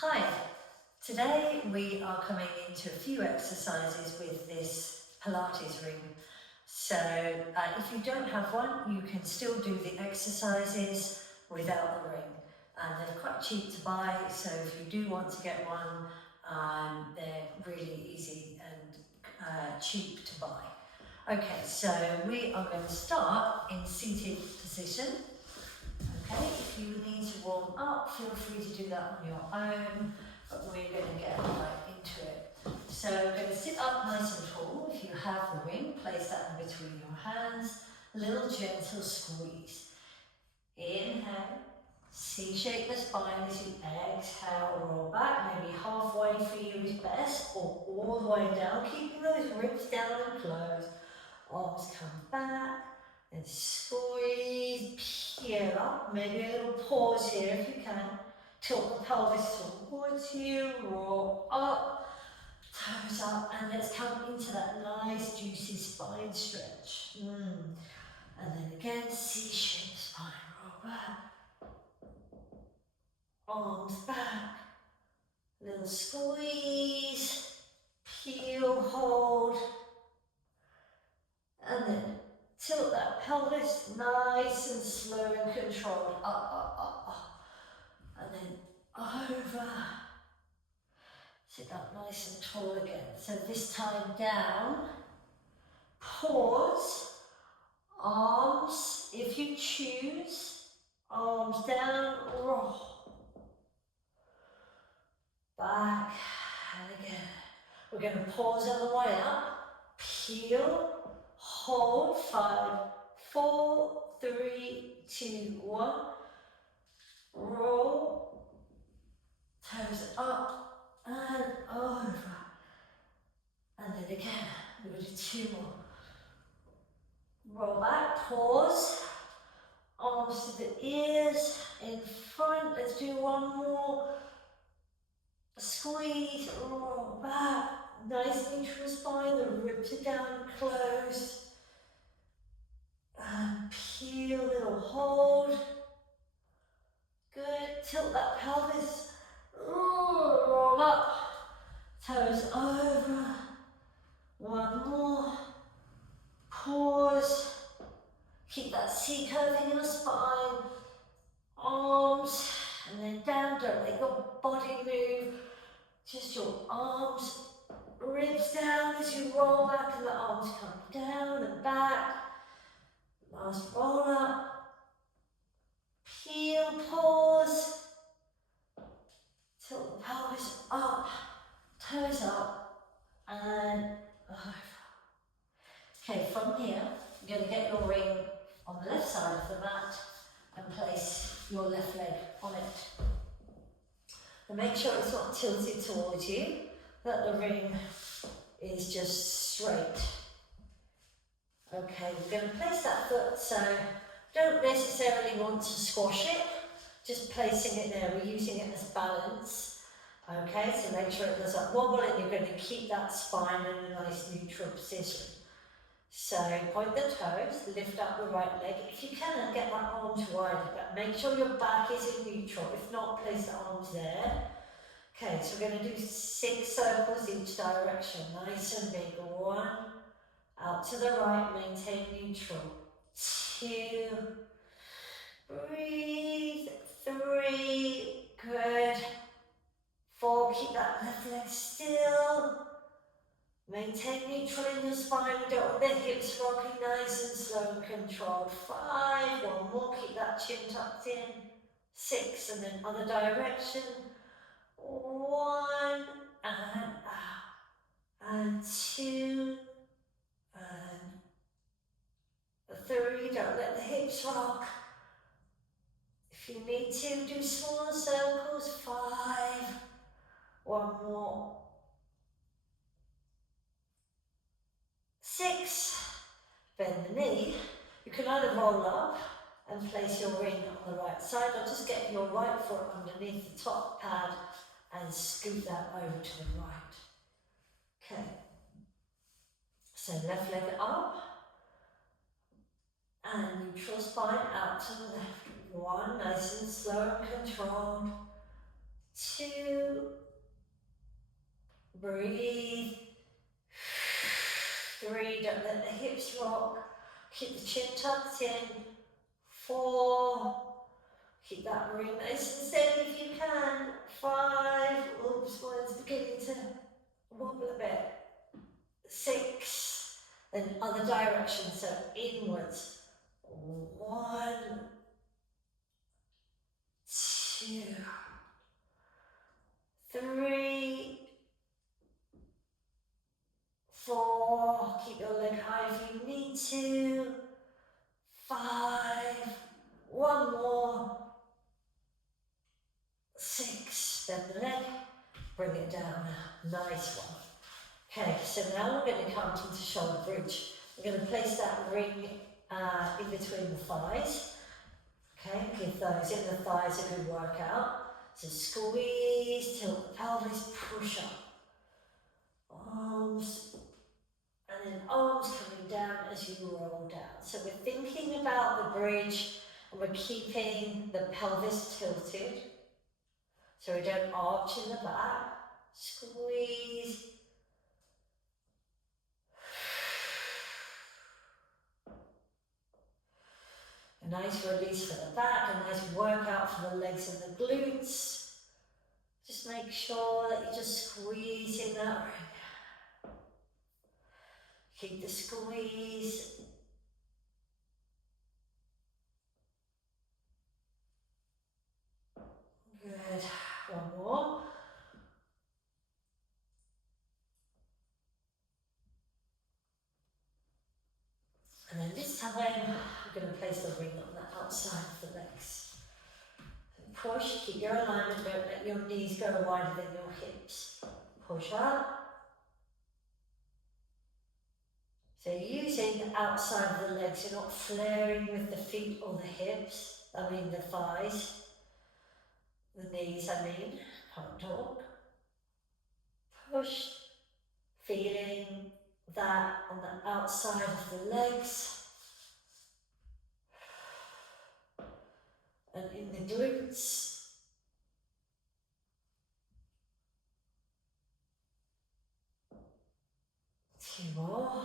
Hi, today we are coming into a few exercises with this Pilates ring. So if you don't have one, you can still do the exercises without the ring. And they're quite cheap to buy, so if you do want to get one, they're really easy and cheap to buy. Okay, so we are going to start in seated position. Okay, if you need to warm up, feel free to do that on your own, but we're going to get right into it. So we're going to sit up nice and tall. If you have the ring, place that in between your hands. A little gentle squeeze. Inhale, C-shape the spine as you exhale, roll back. Maybe halfway for you is best, or all the way down, keeping those ribs down and closed. Arms come back. And squeeze, peel up, maybe a little pause here if you can. Tilt the pelvis towards you, roll up, toes up, and let's come into that nice juicy spine stretch. And then again, C-shape spine, roll back, arms back, little squeeze, peel, hold, and then tilt that pelvis nice and slow and controlled, up, and then over. Sit up nice and tall again. So this time down, pause, arms, if you choose, arms down, roll. Back, and again. We're going to pause on the way up, peel, hold, 5, 4, 3, 2, 1. Roll, toes up and over. And then again, we're going to do 2 more. Roll back, pause, arms to the ears, in front. Let's do 1 more. Squeeze, roll back, nice neutral spine, the ribs are down and closed. And peel, little hold. Good, tilt that pelvis, roll up, toes over, 1 more, pause, keep that C curve in your spine, arms, and then down, don't let your body move, just your arms, ribs down as you roll back and the arms come down and back, last roll up, peel, pause, tilt the pelvis up, toes up, and over. Okay, from here, you're going to get your ring on the left side of the mat and place your left leg on it. And make sure it's not tilted towards you, that the ring is just straight. Okay, we're going to place that foot, so don't necessarily want to squash it, just placing it there, we're using it as balance. Okay, so make sure it doesn't wobble and you're going to keep that spine in a nice neutral position. So point the toes, lift up the right leg. If you can, get that arms wide, but make sure your back is in neutral. If not, place the arms there. Okay, so we're going to do 6 circles each direction, nice and big. 1, out to the right, maintain neutral. 2, breathe. 3, good. 4, keep that left leg still. Maintain neutral in your spine, you don't want the hips rocking, nice and slow and controlled. 5, 1 more, keep that chin tucked in. 6, and then other direction. 1, and out. And 2, and 3, don't let the hips rock. If you need to, do smaller circles. 5, 1 more. 6, bend the knee. You can either roll up and place your ring on the right side, or just get your right foot underneath the top pad and scoot that over to the right. Okay, so left leg up, and neutral spine out to the left. 1, nice and slow and controlled. 2, breathe, 3, don't let the hips rock, keep the chin tucked in, 4, keep that ring nice and steady if you can, 5, oops, mine's beginning to wobble a bit, 6, then other direction, so inwards, 1, 2, 3, 4, keep your leg high if you need to, 5, 1 more, 6, bend the leg, bring it down, nice one. Okay, so now we're going to come into shoulder bridge. We're going to place that ring in between the thighs. Okay, give those in the thighs a good workout. So squeeze, tilt the pelvis, push up. Arms, and then arms coming down as you roll down. So we're thinking about the bridge and we're keeping the pelvis tilted so we don't arch in the back. Squeeze. A nice release for the back, a nice workout for the legs and the glutes. Just make sure that you're just squeezing that ring. Keep the squeeze. Good. One more. And then this time, we're going to place the ring on the outside of the legs. Push, keep your alignment, don't let your knees go wider than your hips. Push up. So using the outside of the legs, you're not flaring with the feet or the hips, the thighs, the knees, can't talk. Push, feeling that on the outside of the legs and in the glutes. Two more.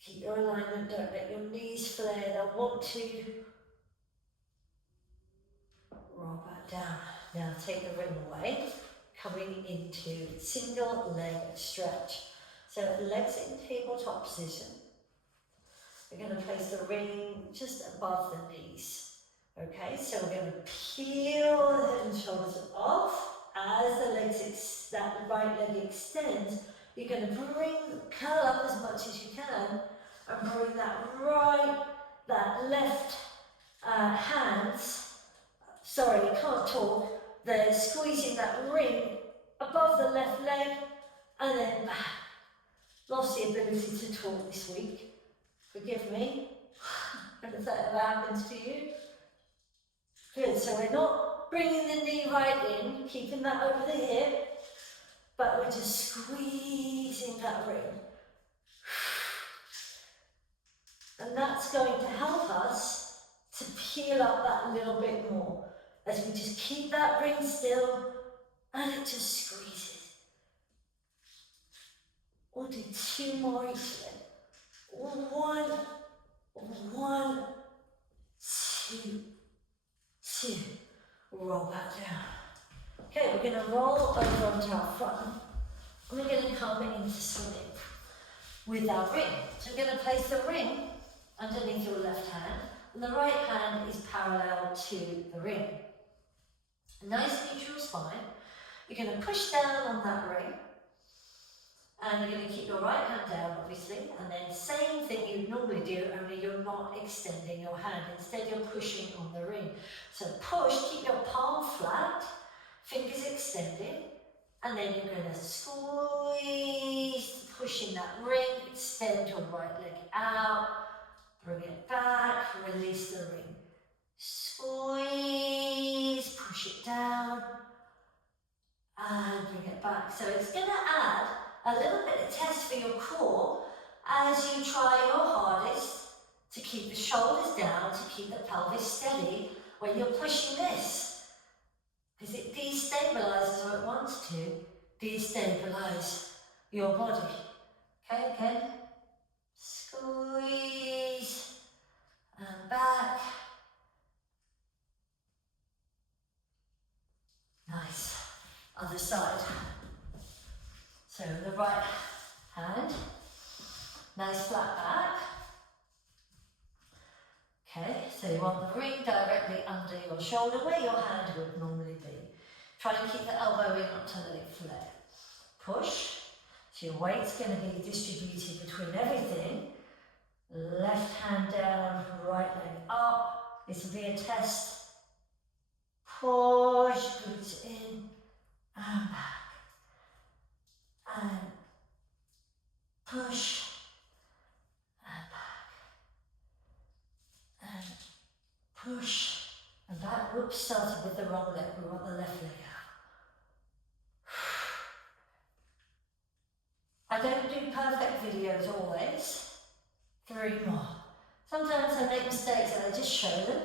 Keep your alignment, don't let your knees flare. They'll want to roll back down. Now take the ring away, coming into single leg stretch. So legs in tabletop position. We're going to place the ring just above the knees. Okay, so we're going to peel the head and shoulders off as the legs, that right leg extends. You're going to curl up as much as you can and bring that left hands, sorry, can't talk, they're squeezing that ring above the left leg and then lost the ability to talk this week. Forgive me. Has that ever happened to you? Good, so we're not bringing the knee right in, keeping that over the hip, but we're just squeezing that ring. And that's going to help us to peel up that little bit more as we just keep that ring still and it just squeezes. We'll do 2 more each leg. 1, 1, 2, 2. Roll back down. Okay, we're going to roll over onto our front. And we're going to come into swimming with our ring. So we're going to place the ring underneath your left hand, and the right hand is parallel to the ring. A nice neutral spine. You're going to push down on that ring, and you're going to keep your right hand down, obviously, and then same thing you'd normally do, only you're not extending your hand. Instead, you're pushing on the ring. So push, keep your palm flat, fingers extended, and then you're going to squeeze, pushing that ring, extend your right leg out, bring it back, release the ring. Squeeze, push it down, and bring it back. So it's going to add a little bit of test for your core as you try your hardest to keep the shoulders down, to keep the pelvis steady when you're pushing this. Because it destabilizes, or it wants to destabilize your body. Okay, again. Squeeze and back. Nice. Other side. So the right hand, nice flat back. Okay, so you want the ring directly under your shoulder where your hand would normally be. Try and keep the elbow in, not to let it flare. Push. So your weight's going to be distributed between everything. Left hand down, right leg up. This will be a test. Push, glutes in and back. And push and back. And push and back. Whoops, started with the wrong leg. We want the left leg out. I don't do perfect videos always. 3 more. Sometimes I make mistakes and I just show them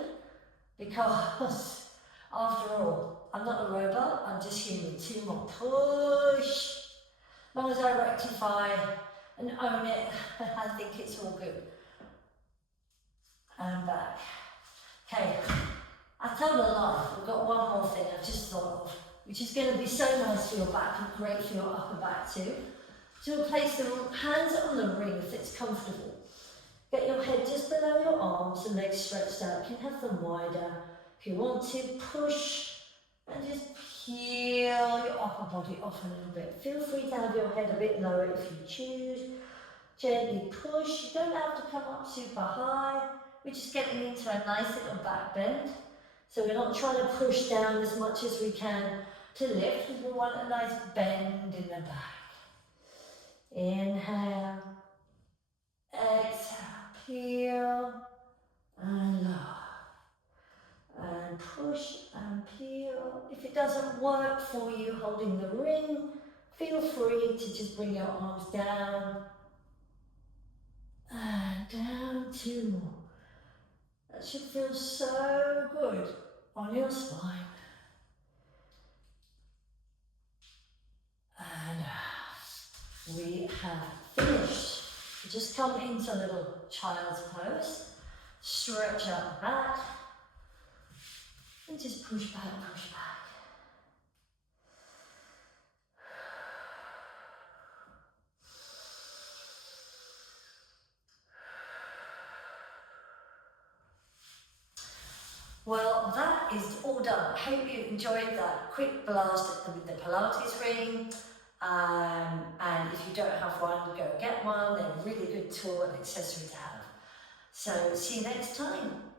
because, after all, I'm not a robot, I'm just human. 2 more. Push. As long as I rectify and own it, I think it's all good. And back. Okay, I told a lie. We've got one more thing I've just thought of, which is going to be so nice for your back and great for your upper back too. So we'll place the hands on the ring if it's comfortable. Get your head just below your arms and legs stretched out. You can have them wider. If you want to, push and just peel your upper body off a little bit. Feel free to have your head a bit lower if you choose. Gently push. You don't have to come up super high. We're just getting into a nice little back bend. So we're not trying to push down as much as we can to lift. We want a nice bend in the back. Inhale. Exhale. Peel and lower. And push and peel. If it doesn't work for you holding the ring, feel free to just bring your arms down. And down. 2 more. That should feel so good on your spine. And we have finished. Just come into a little child's pose. Stretch out the back. And just push back, push back. Well, that is all done. I hope you enjoyed that quick blast with the Pilates ring. And if you don't have one, go get one. They're a really good tool and accessory to have. So see you next time.